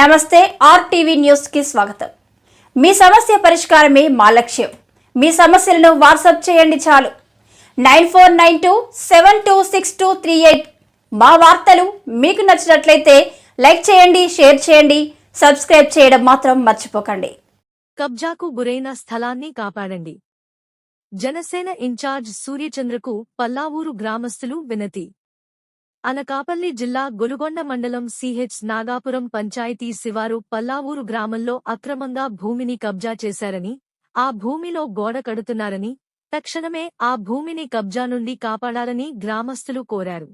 నమస్తే ఆర్టీవీ న్యూస్కి స్వాగతం. మీ సమస్య పరిష్కారమే మా లక్ష్యం. మీ సమస్యలను వాట్సాప్ చేయండి చాలు. Nine four nine two seven two six two three eight మా వార్తలు మీకు నచ్చినట్లయితే లైక్ చేయండి షేర్ చేయండి సబ్స్క్రైబ్ చేయడం మాత్రం మర్చిపోకండి. కబ్జాకు గురైన స్థలాన్ని కాపాడండి. జనసేన ఇన్ఛార్జ్ సూర్యచంద్రకు పల్లావూరు గ్రామస్తులు వినతి. అనకాపల్లి జిల్లా గొలుగొండ మండలం సిహెచ్ నాగాపురం పంచాయతీ శివారు పల్లావూరు గ్రామంలో అక్రమంగా భూమిని కబ్జా చేశారని ఆ భూమిలో గోడ కడుతున్నారని తక్షణమే ఆ భూమిని కబ్జా నుండి కాపాడాలని గ్రామస్తులు కోరారు.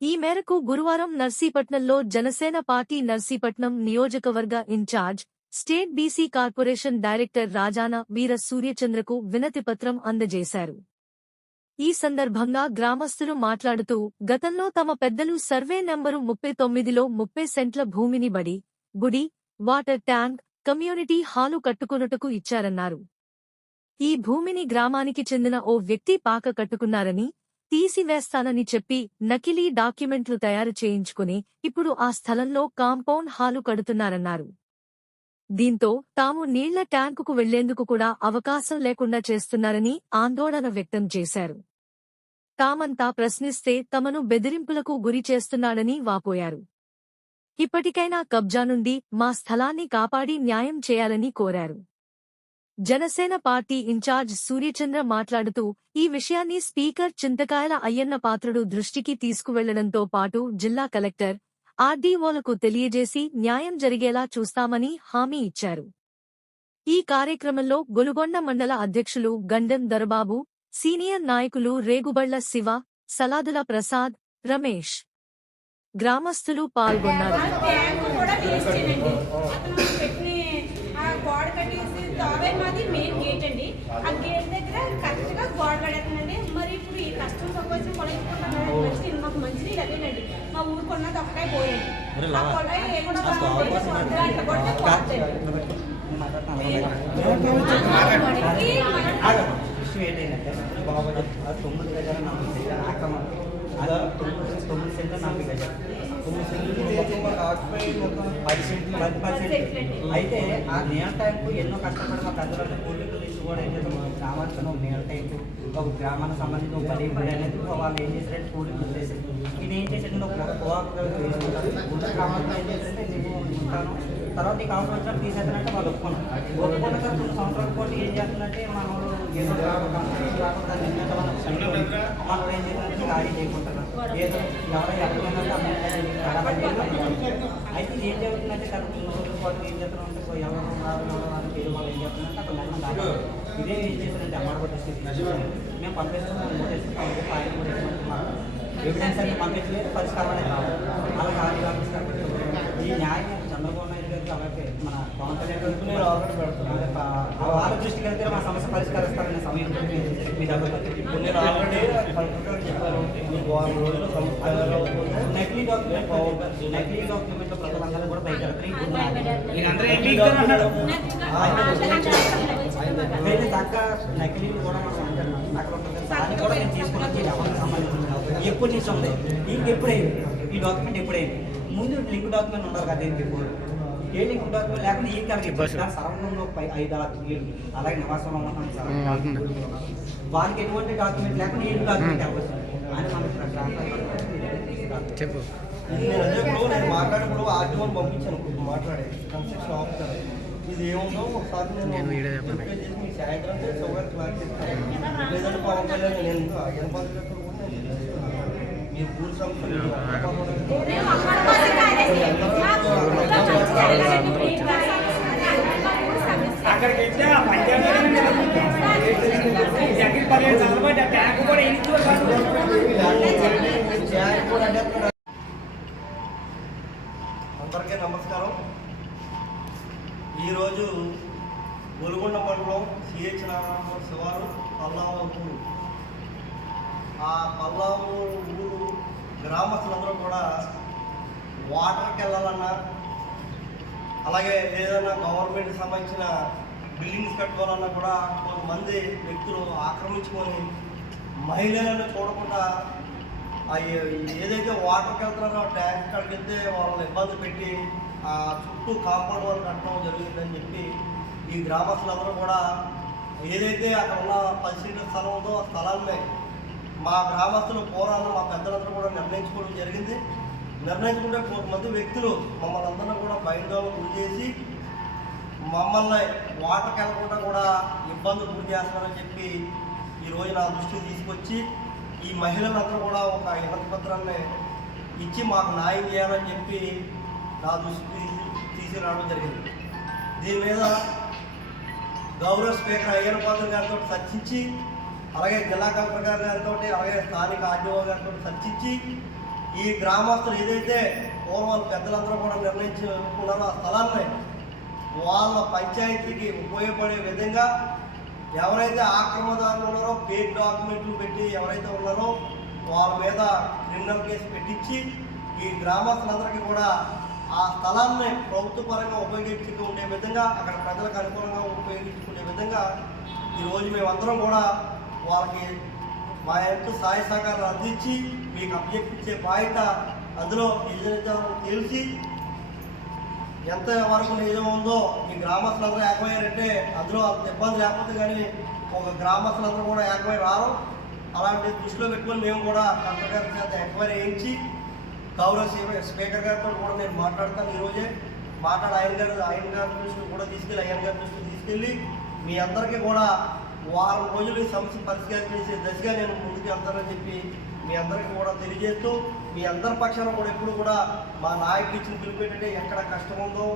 ఈ మేరకు గురువారం నర్సీపట్నంలో జనసేన పార్టీ నర్సీపట్నం నియోజకవర్గ incharge state BC corporation director Rajana Veera సూర్యచంద్రకు వినతిపత్రం అందజేశారు. ఈ సందర్భంగా గ్రామస్తులు మాట్లాడుతూ గతంలో తమ పెద్దలు సర్వే నంబరు ముప్పై తొమ్మిదిలో ముప్పై సెంట్ల భూమిని బడి గుడి వాటర్ ట్యాంక్ కమ్యూనిటీ హాలు కట్టుకొనుటకు ఇచ్చారన్నారు. ఈ భూమిని గ్రామానికి చెందిన ఓ వ్యక్తి పాక కట్టుకున్నారని తీసివేస్తానని చెప్పి నకిలీ డాక్యుమెంట్లు తయారు చేయించుకుని ఇప్పుడు ఆ స్థలంలో కాంపౌండ్ హాలు కడుతున్నారన్నారు. దీంతో తాము నీళ్ళ ట్యాంకుకు వెళ్ళేందుకు కూడా అవకాశం లేకుండా చేస్తున్నారని ఆందోళన వ్యక్తం చేశారు. తామంతా ప్రశ్నిస్తే తమను బెదిరింపులకు గురి చేస్తున్నాడని వాపోయారు. ఇప్పటికైనా కబ్జా నుండి మా స్థలాన్ని కాపాడి న్యాయం చేయాలని కోరారు. జనసేన పార్టీ ఇన్ఛార్జ్ సూర్యచంద్ర మాట్లాడుతూ ఈ విషయాన్ని స్పీకర్ చింతకాయల అయ్యన్న పాత్రుడు దృష్టికి తీసుకువెళ్ళడంతో పాటు జిల్లా కలెక్టర్ ఆర్డీఓలకు తెలియజేసి న్యాయం జరిగేలా చూస్తామని హామీ ఇచ్చారు. ఈ కార్యక్రమంలో గొలుగొండ మండల అధ్యక్షులు గండెం దరబాబు సీనియర్ నాయకులు రేగుబళ్ళ శివ సలాదుల ప్రసాద్ రమేష్. గ్రామస్తులు పాల్గొన్నారు. ట్యాంక్ కూడా వేస్టేనండి అతను తొమ్మిది దగ్గర నలభై సెంట్ల ఆక్రమణ అది తొమ్మిది సెంట్ల నలభై గజాలు తొమ్మిది సెంట్లు పది సెంట్లు పది పది సెంట్లు. అయితే ఆ నీళ్ళ ట్యాంకు ఎన్నో కష్టపడి మా పెద్దలంటే పూర్వీకులు తీసి కూడా ఏం చేస్తాం ఒక నీళ్ళ ట్యాంకు ఒక గ్రామానికి సంబంధించిన ఒక బడి గుడి అనేది వాళ్ళు ఏం చేశారంటే పూర్వీకులు చేశారు. ఇది ఏం చేశారంటే ఒక కోఆపరేటివ్ వేసుకుంటారు గ్రామాల్లో ఏం చేశారంటే నేను ఉంటాను. తర్వాత నీకు అవసరం వచ్చినప్పుడు తీసేస్తానంటే వాళ్ళు ఒప్పుకున్నాం ఒప్పుకున్న తర్వాత కొన్ని సంవత్సరాల పాటు ఏం చేస్తుందంటే మన మనం మనం ఏం చేయాలంటే ఖాళీ చేయకుంటున్నాం ఏదో ఎవరో అయితే ఏం జరుగుతుందంటే గత రోజుల పాటు ఏం చేస్తున్నాం అంటే ఎవరు రావడం అని పేరు వాళ్ళు ఏం చేస్తున్నారంటే అక్కడ నెల దాకా ఇదే ఏం మేము పంపిస్తున్నాం ఆయన కూడా ఎవిడెన్స్ పంపించలేదు పరిష్కారం అనేది అలా ఖాళీ పంపిస్తారు ఈ న్యాయం చంద్రబాబు నాయుడు గారికి అలాగే మన పవన్ కళ్యాణ్ గారికి ఆల్రెడీ పెడుతున్నాను నకిలీ ప్రజలందరూ కూడా మనం అంటున్నాం కూడా నేను తీసుకున్నది సంబంధించింది ఎప్పుడు నుంచి ఉంది దీనికి ఎప్పుడైంది ఈ డాక్యుమెంట్ ఎప్పుడైంది ముందు లింక్ డాక్యుమెంట్ ఉండాలి కదా దీనికి ఎప్పుడు ఏ లింక్ డాక్యుమెంట్ లేకుండా ఏం కనుక సరౌండింగ్లో పై ఐదు ఆరు ఏడు అలాగే నివాసంలో ఉంటాం వాళ్ళకి ఎటువంటి డాక్యుమెంట్ లేకుండా ఏం డాక్యుమెంట్ అవ్వచ్చు అని మనకి చెప్పు. నేను అదే ఇప్పుడు నేను మాట్లాడినప్పుడు ఆర్టీఓని పంపించాను ఇప్పుడు మాట్లాడే. Construction officer. ఇది ఏముందో ఒకసారి నేను నేను ఈడే చెప్పాను. వెరిఫై చేసి మీకు సాయంత్రం అంటే చౌగా క్లారిటీ ఇస్తాను లేదంటే పవన్ కళ్యాణ్ నేను ఆయన పద్ధతి మీరు పూర్తి అక్కడికి వెళ్తే ఆ పంచాయతీ జగన్ పదిహేను సంవత్సరాలు బట్టి ఆ ట్యాంక్ కూడా అందరికీ నమస్కారం. ఈరోజు ఒలుగొండ మండలం సిహెచ్ నారాయణ శివారు పల్లావూరు ఆ పల్లావూరు ఊరు గ్రామస్తులందరూ కూడా వాటర్కి వెళ్ళాలన్నా అలాగే ఏదైనా గవర్నమెంట్ సంబంధించిన బిల్డింగ్స్ కట్టుకోవాలన్నా కూడా కొంతమంది వ్యక్తులు ఆక్రమించుకొని మహిళలను చూడకుండా ఏదైతే వాటర్కి వెళ్తున్నారో ట్యాంక్ కాడికి వెళ్తే వాళ్ళని ఇబ్బంది పెట్టి ఆ చుట్టూ కాంపౌండ్ వాళ్ళు కట్టడం జరిగిందని చెప్పి ఈ గ్రామస్తులందరూ కూడా ఏదైతే అక్కడ ఉన్న పరిశీలన స్థలం ఉందో ఆ స్థలాన్ని మా గ్రామస్తులు పోరాలు మా పెద్దలందరూ కూడా నిర్ణయించుకోవడం జరిగింది. నిర్ణయించుకుంటే కొంతమంది వ్యక్తులు మమ్మల్ని అందరినీ కూడా బయటలో గురి చేసి మమ్మల్ని వాటర్కి వెళ్ళకుండా కూడా ఇబ్బందులు గురి చేస్తున్నారని చెప్పి ఈరోజు నా దృష్టికి తీసుకొచ్చి ఈ మహిళలందరూ కూడా ఒక వినతి పత్రాన్ని ఇచ్చి మాకు న్యాయం చేయాలని చెప్పి నా దృష్టికి తీసుకురావడం జరిగింది. దీని మీద గౌరవ స్పీకర్ అయ్యన పాత్ర గారితో చర్చించి అలాగే జిల్లా కలెక్టర్ గారి గారితో అలాగే స్థానిక ఆర్డీఓ గారితో చర్చించి ఈ గ్రామస్తులు ఏదైతే పూర్వం పెద్దలందరూ కూడా నిర్ణయించుకున్నారో ఆ స్థలాన్ని వాళ్ళ పంచాయతీకి ఉపయోగపడే విధంగా ఎవరైతే ఆక్రమదారులు ఉన్నారో పేడ్ డాక్యుమెంట్లు పెట్టి ఎవరైతే ఉన్నారో వాళ్ళ మీద క్రిమినల్ కేసు పెట్టించి ఈ గ్రామస్తులందరికీ కూడా ఆ స్థలాన్ని ప్రభుత్వపరంగా ఉపయోగించుకుంటూ ఉండే విధంగా అక్కడ ప్రజలకు అనుకూలంగా ఉపయోగించుకునే విధంగా ఈరోజు మేమందరం కూడా వాళ్ళకి మా యొక్క సహాయ సహకారాలు అందించి మీకు అభ్యర్థించే బాధ్యత అందులో నిజ తెలిసి ఎంత వరకు నిజం ఉందో ఈ గ్రామస్తులందరూ ఏకమయ్యారంటే అందులో అంత ఇబ్బంది లేకపోతే కానీ ఒక గ్రామస్తులందరూ కూడా ఏకమై రారు. అలాంటి దృష్టిలో పెట్టుకొని మేము కూడా కలెక్టర్ గారి చేత ఎంక్వైరీ వేయించి గౌరవ స్పీకర్ గారితో కూడా నేను మాట్లాడతాను ఈరోజే. మాట్లాడి ఆయన గారు ఆయన గారి దృష్టికి కూడా తీసుకెళ్ళి ఆయన గారి దృష్టికి తీసుకెళ్ళి మీ అందరికీ కూడా వారం రోజులు ఈ సమస్య పరిష్కారం చేసే దశగా నేను ముందుకు వెళ్తానని చెప్పి మీ అందరికీ కూడా తెలియజేస్తూ మీ అందరి పక్షాన కూడా ఎప్పుడు కూడా మా నాయకులు ఇచ్చిన పిలుపు ఏంటంటే ఎక్కడ కష్టం ఉందో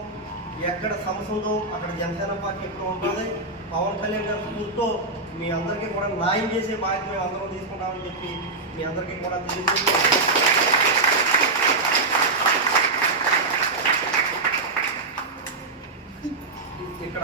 ఎక్కడ సమస్య ఉందో అక్కడ జనసేన పార్టీ ఎప్పుడు ఉంటుంది. పవన్ కళ్యాణ్ గారి స్ఫూర్తితో మీ అందరికీ కూడా న్యాయం చేసే బాధ్యత మేము అందరం తీసుకుంటామని చెప్పి మీ అందరికీ కూడా తెలియజేస్తూ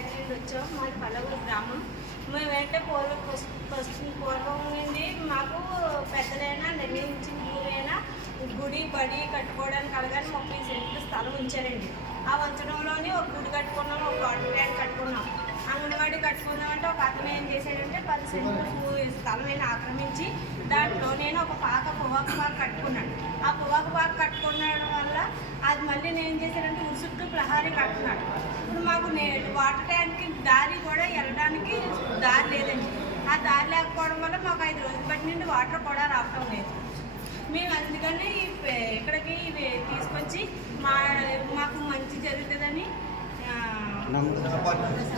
పంచాయతీ నుండి వచ్చాం మాది పల్లవూరు గ్రామం మేమైతే పూర్వ పూర్వం నుండి మాకు పెద్దలైనా నిర్ణయించిన ఊరైనా గుడి బడి కట్టుకోవడానికి అలాగని ముప్పై సెంట్లు స్థలం ఉంచారండి ఆ ఉంచడంలోని ఒక గుడి కట్టుకున్నాం ఒక వాటర్ ట్యాంక్ కట్టుకున్నాం. అంగన్వాడీ కట్టుకుందామంటే ఒక అతనే పది సెంట్లు స్థలం అయినా ఆక్రమించి దాంట్లో నేను ఒక పాక పొగాకు పాక కట్టుకున్నాను. ఆ పొగాకు పాక కట్టుకున్నడం వల్ల అది మళ్ళీ నేను ఏం చేశానంటే ఉసుట్టు ప్రహారీ కట్టున్నాడు ఇప్పుడు మాకు నే వాటర్ ట్యాంక్కి దారి కూడా వెళ్ళడానికి దారి లేదండి. ఆ దారి లేకపోవడం వల్ల మాకు ఐదు రోజులు బట్టి నుండి వాటర్ కూడా రావటం లేదు. మేము అందుకని ఇక్కడికి ఇవి తీసుకొచ్చి మా మాకు మంచి జరుగుతుందని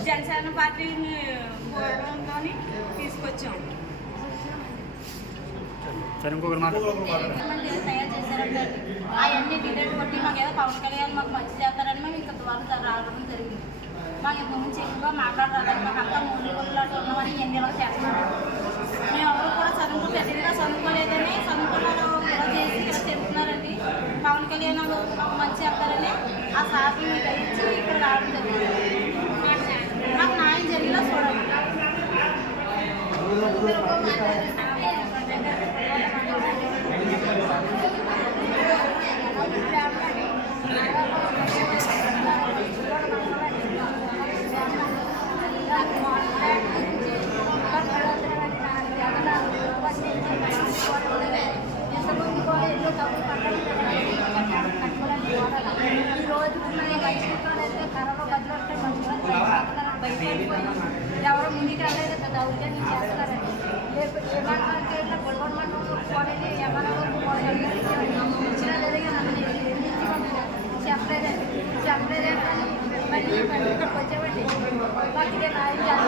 జనసేన పార్టీని కోరడంతో తీసుకొచ్చాం. తయారు చేశారంటే అవన్నీ డిలేట్ కొట్టి మాకు ఏదో పవన్ కళ్యాణ్ మాకు మంచి చేస్తారని మేము ఇంత ద్వారా రావడం జరిగింది. మాకు ఇంత నుంచి ఎక్కువగా మాట్లాడరాదని మాకు అంతా మూడు కొట్లాట ఉన్నామని ఎన్ని నెలలు చేస్తున్నాం. మేము ఎవరు కూడా చదువుకు పెద్దగా చదువుకోలేదని చదువుకున్నారు ఇలా చేసి ఇలా చెప్తున్నారండి. పవన్ కళ్యాణ్ మాకు మంచి చేస్తారని ఆ సార్ 这边来一下。